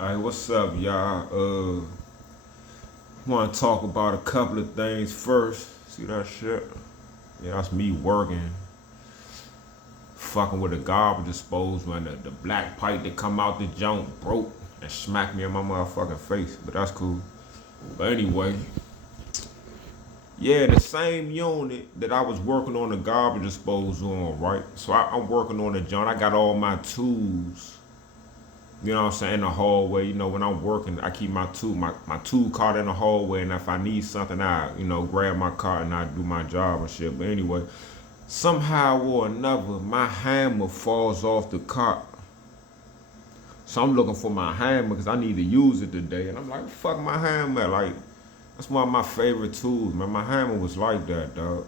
Alright, what's up, y'all? Want to talk about a couple of things first. See that shit? Yeah, that's me working, fucking with a garbage disposal, and the black pipe that come out the junk broke and smacked me in my motherfucking face. But that's cool. But anyway, yeah, the same unit that I was working on the garbage disposal on, right? So I'm working on the joint. I got all my tools. You know what I'm saying? In the hallway, when I'm working, I keep my tool cart in the hallway, and if I need something, I grab my cart and I do my job and shit. But anyway, somehow or another, my hammer falls off the cart. So I'm looking for my hammer because I need to use it today. And I'm like, fuck my hammer. Like, that's one of my favorite tools, man. My hammer was like that, dog.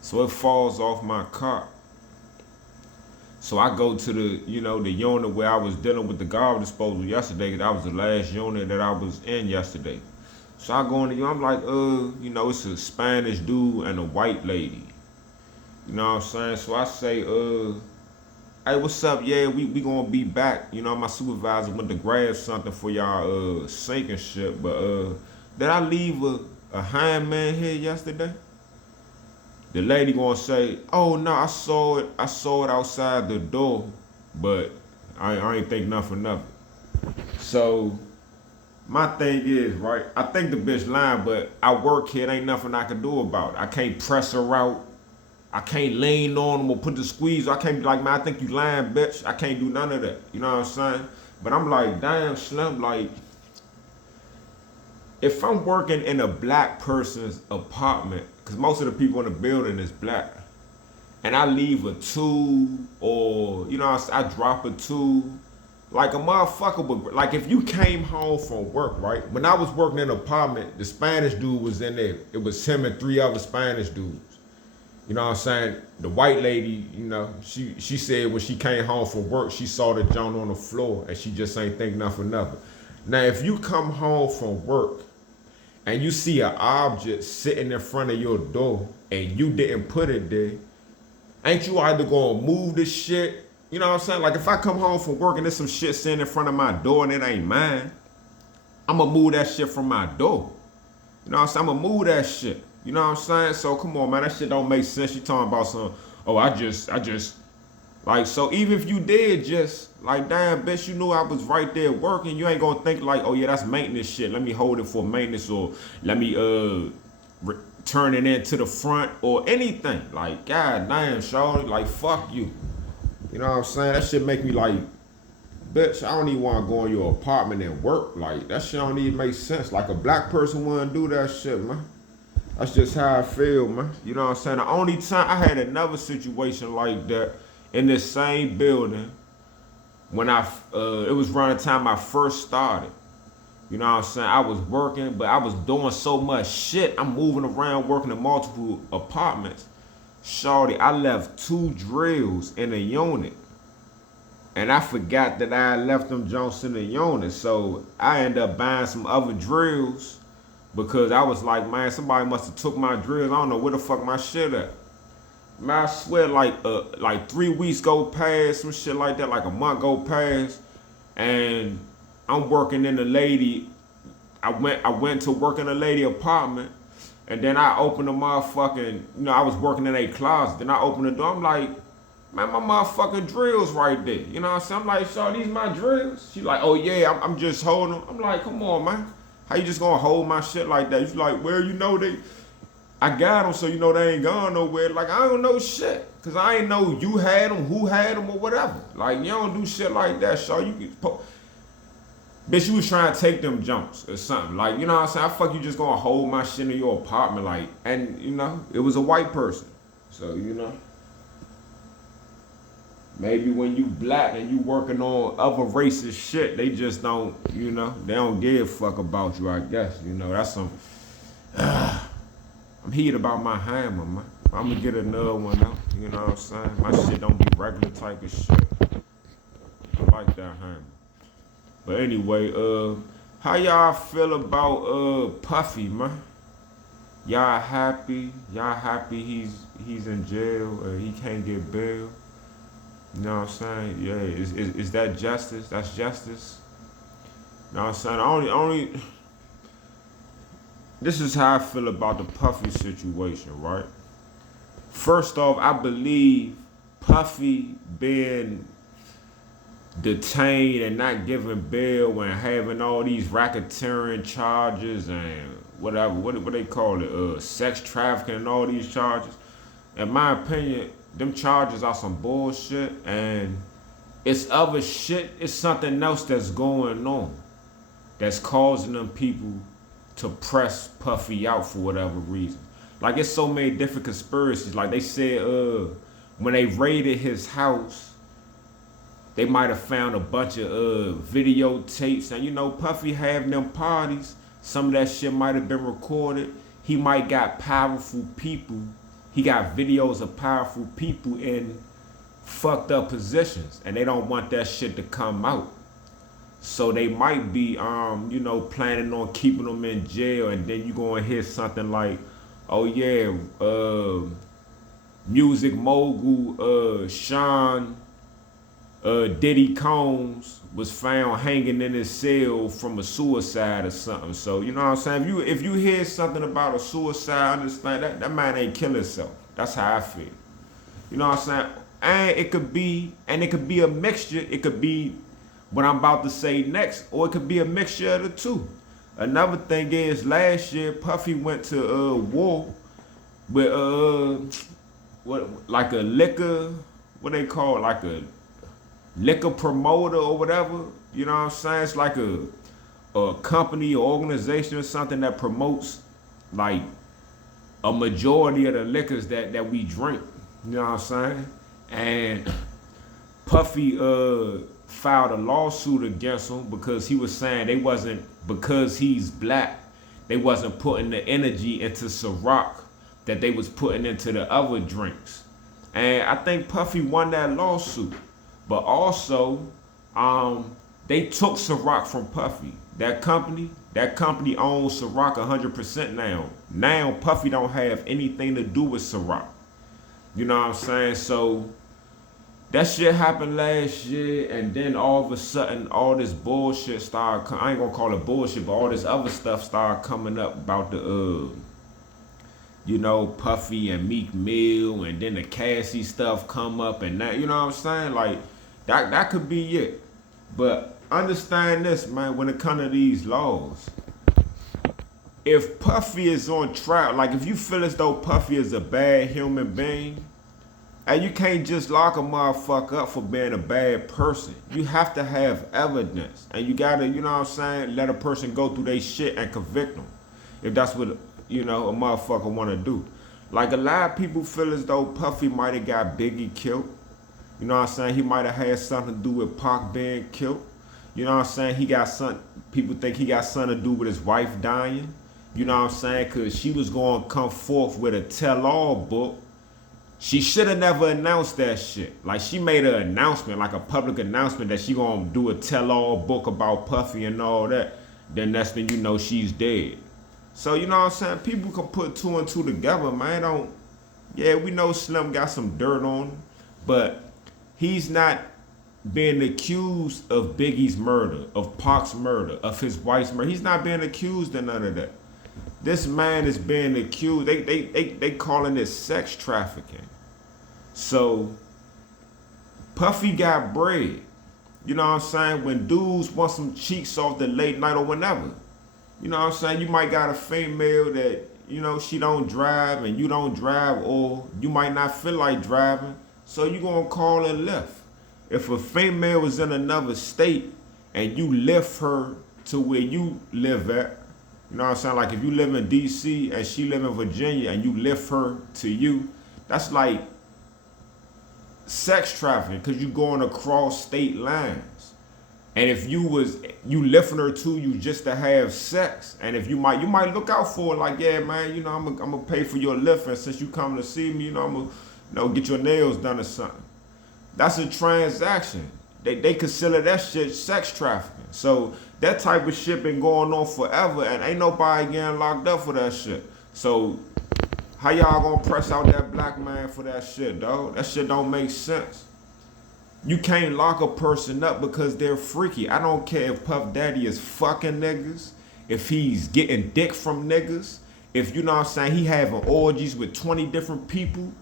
So it falls off my cart. So I go to the unit where I was dealing with the garbage disposal yesterday. That was the last unit that I was in yesterday. So I go in the unit, I'm like, it's a Spanish dude and a white lady. You know what I'm saying? So I say, hey, what's up? Yeah, we gonna be back. My supervisor went to grab something for y'all sink and shit. But did I leave a handman here yesterday? The lady gonna say, "Oh no, I saw it outside the door, but I ain't think nothing of it." So my thing is, right? I think the bitch lying, but I work here. Ain't nothing I can do about it. I can't press her out. I can't lean on them or put the squeeze. I can't be like, man, I think you lying, bitch. I can't do none of that. You know what I'm saying? But I'm like, damn, Slim, like, if I'm working in a black person's apartment, because most of the people in the building is black, and I leave a tool or, I drop a tool, like a motherfucker would, like if you came home from work, right? When I was working in an apartment, the Spanish dude was in there. It was him and three other Spanish dudes. You know what I'm saying? The white lady, she said when she came home from work, she saw the joint on the floor and she just ain't think nothing of it. Now, if you come home from work and you see an object sitting in front of your door and you didn't put it there, ain't you either gonna move the shit? You know what I'm saying? Like if I come home from work and there's some shit sitting in front of my door and it ain't mine, I'ma move that shit from my door. You know what I'm saying? I'ma move that shit. You know what I'm saying? So come on, man, that shit don't make sense. You talking about some, oh, I just, like, so even if you did just, like, damn, bitch, you knew I was right there working, you ain't gonna think like, oh yeah, that's maintenance shit. Let me hold it for maintenance, or let me turn it into the front or anything. Like, god damn, shawty, like, fuck you. You know what I'm saying? That shit make me like, bitch, I don't even want to go in your apartment and work. Like, that shit don't even make sense. Like, a black person wouldn't do that shit, man. That's just how I feel, man. You know what I'm saying? The only time I had another situation like that in this same building when it was around the time I first started. You know what I'm saying? I was working, but I was doing so much shit. I'm moving around, working in multiple apartments. Shorty, I left 2 drills in a unit. And I forgot that I left them Jones in the unit. So I ended up buying some other drills because I was like, man, somebody must have took my drills. I don't know where the fuck my shit at. Man, I swear, like 3 weeks go past, some shit like that, like a month go past, and I'm working in the lady. I went to work in a lady apartment, and then I opened the motherfucking, I was working in a closet. Then I opened the door. I'm like, man, my motherfucking drills right there. You know what I'm saying? I'm like, so these my drills? She like, oh yeah, I'm just holding them. I'm like, come on, man. How you just gonna hold my shit like that? She's like, well, I got them, so they ain't gone nowhere. Like, I don't know shit. Cause I ain't know you had them, who had them, or whatever. Like, you don't do shit like that, so you can, bitch, you was trying to take them jumps or something. Like, you know what I'm saying? How fuck you just gonna hold my shit in your apartment? Like, and it was a white person. So, maybe when you black and you working on other racist shit, they just don't, they don't give a fuck about you, I guess. That's some, I'm heated about my hammer, man. I'm gonna get another one out, you know what I'm saying? My shit don't be regular type of shit. I like that hammer. But anyway, how y'all feel about Puffy, man? Y'all happy? Y'all happy he's in jail or he can't get bail? You know what I'm saying? Yeah, is that justice? That's justice? know what I'm saying? Only this is how I feel about the Puffy situation, right? First off, I believe Puffy being detained and not giving bail and having all these racketeering charges and whatever, what they call it, sex trafficking and all these charges. In my opinion, them charges are some bullshit, and it's other shit. It's something else that's going on that's causing them people to press Puffy out for whatever reason. Like, it's so many different conspiracies. Like they said, when they raided his house, they might have found a bunch of videotapes. And you know, Puffy having them parties, some of that shit might have been recorded. He might got powerful people. He got videos of powerful people in fucked up positions, and they don't want that shit to come out. So they might be, you know, planning on keeping them in jail, and then you gonna hear something like, oh yeah, music mogul Sean Diddy Combs was found hanging in his cell from a suicide or something. So you know what I'm saying? If you hear something about a suicide, understand that man ain't kill himself. That's how I feel. You know what I'm saying? And it could be a mixture. It could be what I'm about to say next, or it could be a mixture of the two. Another thing is, last year Puffy went to war with like a liquor, what they call it, like a liquor promoter or whatever. You know what I'm saying? It's like a company or organization or something that promotes like a majority of the liquors that we drink. You know what I'm saying? And Puffy filed a lawsuit against him because he was saying they wasn't, because he's black, they wasn't putting the energy into Ciroc that they was putting into the other drinks. And I think Puffy won that lawsuit. But also, they took Ciroc from Puffy. That company owns Ciroc 100% now. Now Puffy don't have anything to do with Ciroc. You know what I'm saying? So that shit happened last year, and then all of a sudden, all this bullshit started. I ain't gonna call it bullshit, but all this other stuff started coming up about the, you know, Puffy and Meek Mill, and then the Cassie stuff come up, and that, you know what I'm saying? Like, that could be it. But understand this, man, when it comes to these laws, if Puffy is on trial, like if you feel as though Puffy is a bad human being, and you can't just lock a motherfucker up for being a bad person. You have to have evidence. And you gotta, you know what I'm saying, let a person go through their shit and convict them. If that's what, you know, a motherfucker wanna do. Like, a lot of people feel as though Puffy might have got Biggie killed. You know what I'm saying? He might have had something to do with Pac being killed. You know what I'm saying? He got something, people think he got something to do with his wife dying. You know what I'm saying? Because she was going to come forth with a tell-all book. She should have never announced that shit. Like, she made an announcement, like a public announcement, that she gonna do a tell-all book about Puffy and all that. Then next thing you know, she's dead. So, you know what I'm saying? People can put two and two together, man. Yeah, we know Slim got some dirt on him, but he's not being accused of Biggie's murder, of Pac's murder, of his wife's murder. He's not being accused of none of that. This man is being accused. They calling it sex trafficking. So Puffy got bread. You know what I'm saying? When dudes want some cheeks off the late night or whenever. You know what I'm saying? You might got a female that, you know, she don't drive and you don't drive, or you might not feel like driving. So you gonna call a lift. If a female is in another state and you lift her to where you live at, you know what I'm saying? Like, if you live in DC and she live in Virginia and you lift her to you, that's like sex trafficking, because you going across state lines. And if you lifting her to you just to have sex, and if you might look out for it, like, yeah, man, you know, I'm gonna pay for your lift, and since you come to see me, you know, I'm gonna, you know, get your nails done or something. That's a transaction. They consider that shit sex trafficking. So that type of shit been going on forever, and ain't nobody getting locked up for that shit. So how y'all gonna press out that black man for that shit, dog? That shit don't make sense. You can't lock a person up because they're freaky. I don't care if Puff Daddy is fucking niggas, if he's getting dick from niggas, if you know what I'm saying, he having orgies with 20 different people.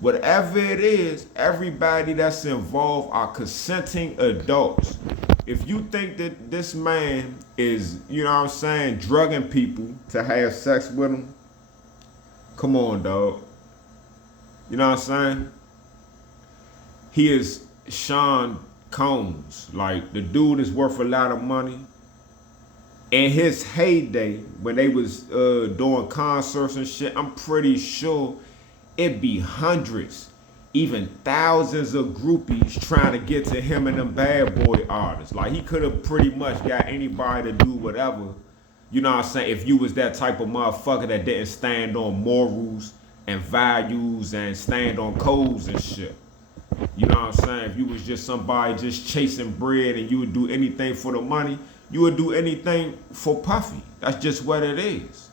Whatever it is, everybody that's involved are consenting adults. If you think that this man is, you know what I'm saying, drugging people to have sex with them, come on, dog. You know what I'm saying? He is Sean Combs. Like, the dude is worth a lot of money. In his heyday, when they was doing concerts and shit, I'm pretty sure it'd be hundreds, even thousands of groupies trying to get to him and them bad boy artists. Like, he could have pretty much got anybody to do whatever. You know what I'm saying? If you was that type of motherfucker that didn't stand on morals and values and stand on codes and shit. You know what I'm saying? If you was just somebody just chasing bread and you would do anything for the money, you would do anything for Puffy. That's just what it is.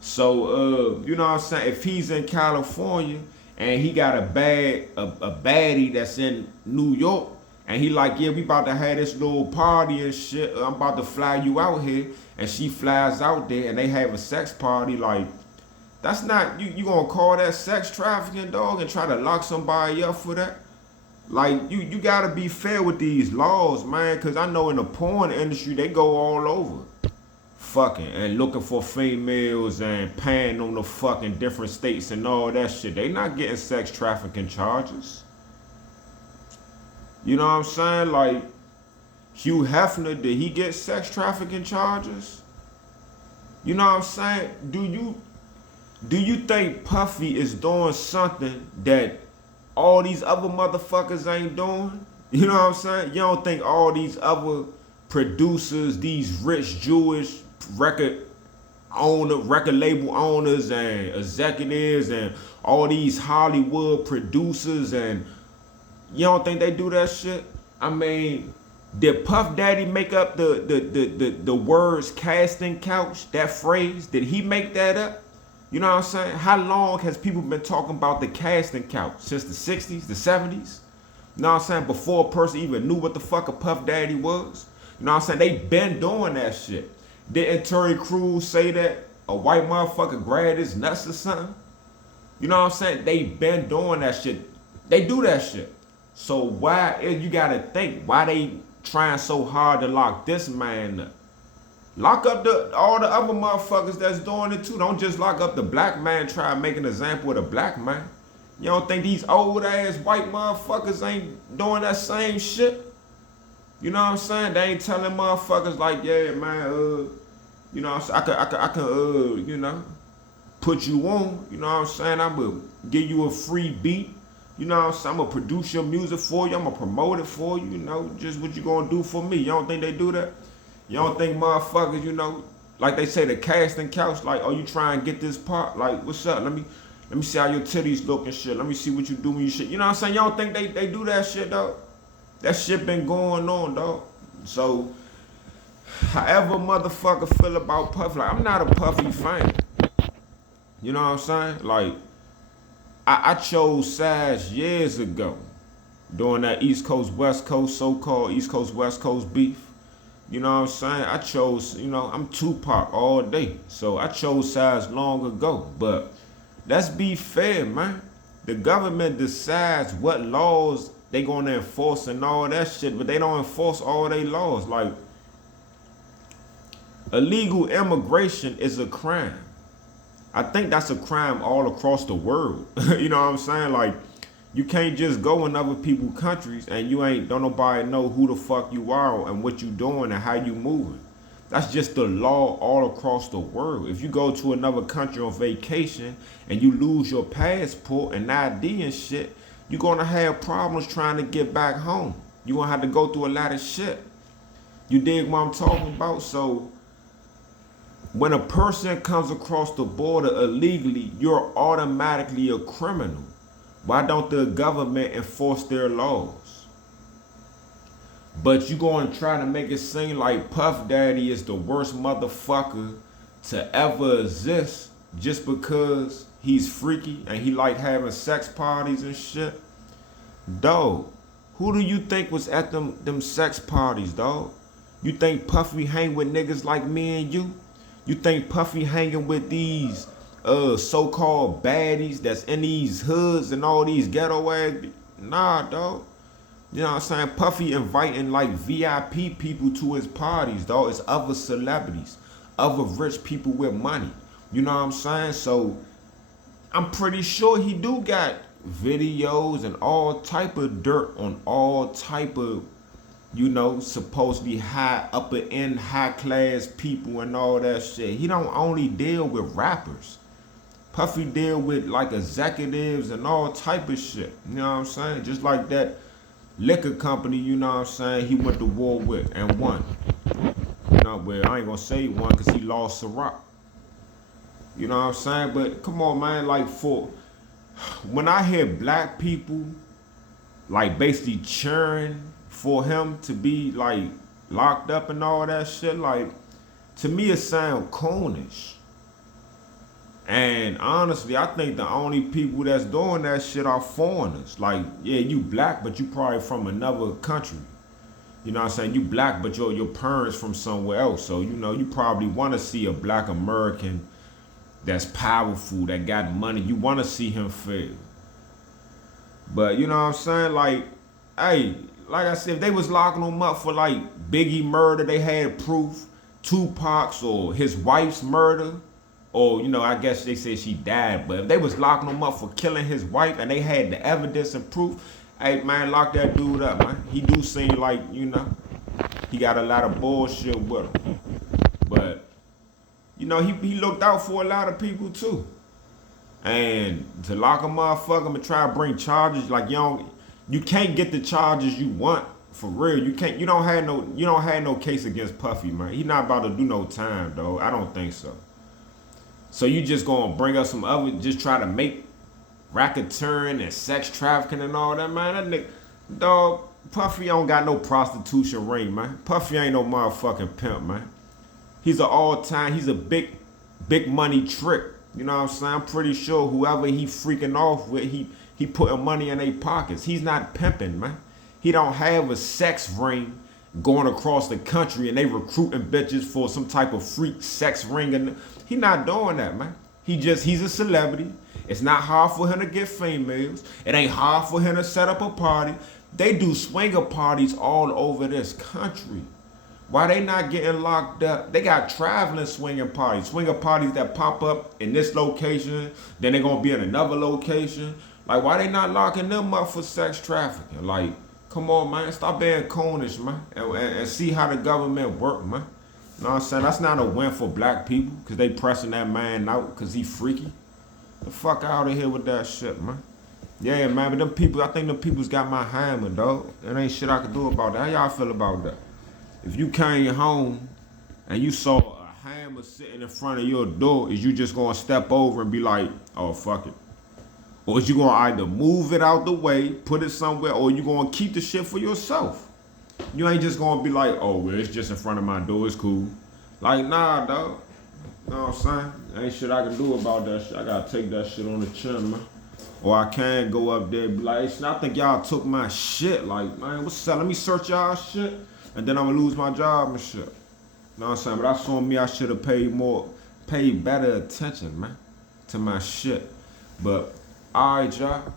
So, you know what I'm saying? If he's in California and he got a baddie that's in New York, and he like, yeah, we about to have this little party and shit. I'm about to fly you out here. And she flies out there and they have a sex party. Like, that's not, you gonna call that sex trafficking, dog, and try to lock somebody up for that? Like, you gotta be fair with these laws, man, because I know in the porn industry, they go all over fucking and looking for females and paying them to fucking different states and all that shit. They not getting sex trafficking charges. You know what I'm saying? Like, Hugh Hefner, did he get sex trafficking charges? You know what I'm saying? Do you think Puffy is doing something that all these other motherfuckers ain't doing? You know what I'm saying? You don't think all these other producers, these rich Jewish record label owners and executives and all these Hollywood producers, and you don't think they do that shit? I mean, did Puff Daddy make up the words casting couch, that phrase? Did he make that up? You know what I'm saying? How long has people been talking about the casting couch? Since the 60s, the 70s? You know what I'm saying? Before a person even knew what the fuck a Puff Daddy was? You know what I'm saying? They been doing that shit. Didn't Terry Crews say that a white motherfucker grabbed his nuts or something? You know what I'm saying? They been doing that shit. They do that shit. So why, you gotta think, why they trying so hard to lock this man up? Lock up all the other motherfuckers that's doing it too. Don't just lock up the black man, try to make an example of the black man. You don't think these old ass white motherfuckers ain't doing that same shit? You know what I'm saying? They ain't telling motherfuckers like, yeah, man, you know, I can, you know, put you on. You know what I'm saying? I'm gonna give you a free beat. You know what I'm saying? I'm gonna produce your music for you. I'm gonna promote it for you. You know, just what you gonna do for me. You don't think they do that? You don't think motherfuckers, you know, like they say, the casting couch, like, oh, you try and get this part? Like, what's up? Let me see how your titties look and shit. Let me see what you do when you shit. You know what I'm saying? You don't think they do that shit, dog? That shit been going on, dog. So, however motherfucker feel about Puffy, like, I'm not a Puffy fan. You know what I'm saying? Like, I chose sides years ago during that East Coast, West Coast, so-called East Coast, West Coast beef. You know what I'm saying? I chose, you know, I'm Tupac all day. So I chose sides long ago. But let's be fair, man. The government decides what laws they gonna enforce and all that shit, but they don't enforce all they laws. Like, illegal immigration is a crime. I think that's a crime all across the world. You know what I'm saying? Like, you can't just go in other people's countries and don't nobody know who the fuck you are and what you doing and how you moving. That's just the law all across the world. If you go to another country on vacation and you lose your passport and ID and shit, you're gonna have problems trying to get back home. You're gonna have to go through a lot of shit. You dig what I'm talking about? So, when a person comes across the border illegally, you're automatically a criminal. Why don't the government enforce their laws? But you going to try to make it seem like Puff Daddy is the worst motherfucker to ever exist just because he's freaky and he like having sex parties and shit? Dog, Who do you think was at them sex parties, dog? You think Puffy hang with niggas like me and you? You think Puffy hanging with these so-called baddies that's in these hoods and all these ghetto ass? Nah, dog. You know what I'm saying? Puffy inviting like VIP people to his parties, dog. It's other celebrities, other rich people with money. You know what I'm saying? So I'm pretty sure he do got videos and all type of dirt on all type of, you know, supposedly high upper end, high class people and all that shit. He don't only deal with rappers. Puffy deal with like executives and all type of shit. You know what I'm saying? Just like that liquor company, you know what I'm saying, he went to war with and won. You know, but I ain't gonna say he won because he lost Ciroc. You know what I'm saying? But come on, man, like when I hear black people like basically cheering for him to be like locked up and all that shit, like to me it sound coonish. And honestly, I think the only people that's doing that shit are foreigners. Like, yeah, you black, but you probably from another country. You know what I'm saying? You black, but your parents from somewhere else. So, you know, you probably want to see a black American that's powerful, that got money. You want to see him fail. But, you know what I'm saying? Like, hey, like I said, if they was locking him up for, like, Biggie murder, they had proof. Tupac's or his wife's murder. Or, you know, I guess they said she died. But if they was locking him up for killing his wife and they had the evidence and proof, hey, man, lock that dude up, man. He do seem like, you know, he got a lot of bullshit with him. But, you know, he looked out for a lot of people, too. And to lock a motherfucker and try to bring charges, like, you can't get the charges you want, for real. You don't have no case against Puffy, man. He not about to do no time, though. I don't think so. So you just gonna bring up some other, just try to make racketeering and sex trafficking and all that, man. That nigga, dog, Puffy don't got no prostitution ring, man. Puffy ain't no motherfucking pimp, man. He's he's a big money trick. You know what I'm saying? I'm pretty sure whoever he freaking off with, he putting money in their pockets. He's not pimping, man. He don't have a sex ring going across the country and they recruiting bitches for some type of freak sex ring. And he not doing that, man. He's a celebrity. It's not hard for him to get females. It ain't hard for him to set up a party. They do swinger parties all over this country. Why they not getting locked up? They got traveling swinger parties that pop up in this location, then they're gonna be in another location. Like, why they not locking them up for sex trafficking? Like, come on, man, stop being coonish, man, and see how the government work, man. You know what I'm saying? That's not a win for black people, because they pressing that man out because he freaky. The fuck out of here with that shit, man. Yeah, man, but them people, I think them people's got my hammer, dog. There ain't shit I can do about that. How y'all feel about that? If you came home and you saw a hammer sitting in front of your door, is you just gonna step over and be like, oh, fuck it? Or is you gonna either move it out the way, put it somewhere, or you gonna keep the shit for yourself? You ain't just gonna be like, oh, well, it's just in front of my door, it's cool. Like, nah, dog. You know what I'm saying? Ain't shit I can do about that shit. I gotta take that shit on the chin, man. Or I can go up there and be like, hey, I think y'all took my shit. Like, man, what's up? Let me search y'all shit. And then I'm gonna lose my job and shit. You know what I'm saying? But that's on me. I should have paid better attention, man, to my shit. But, all right, y'all.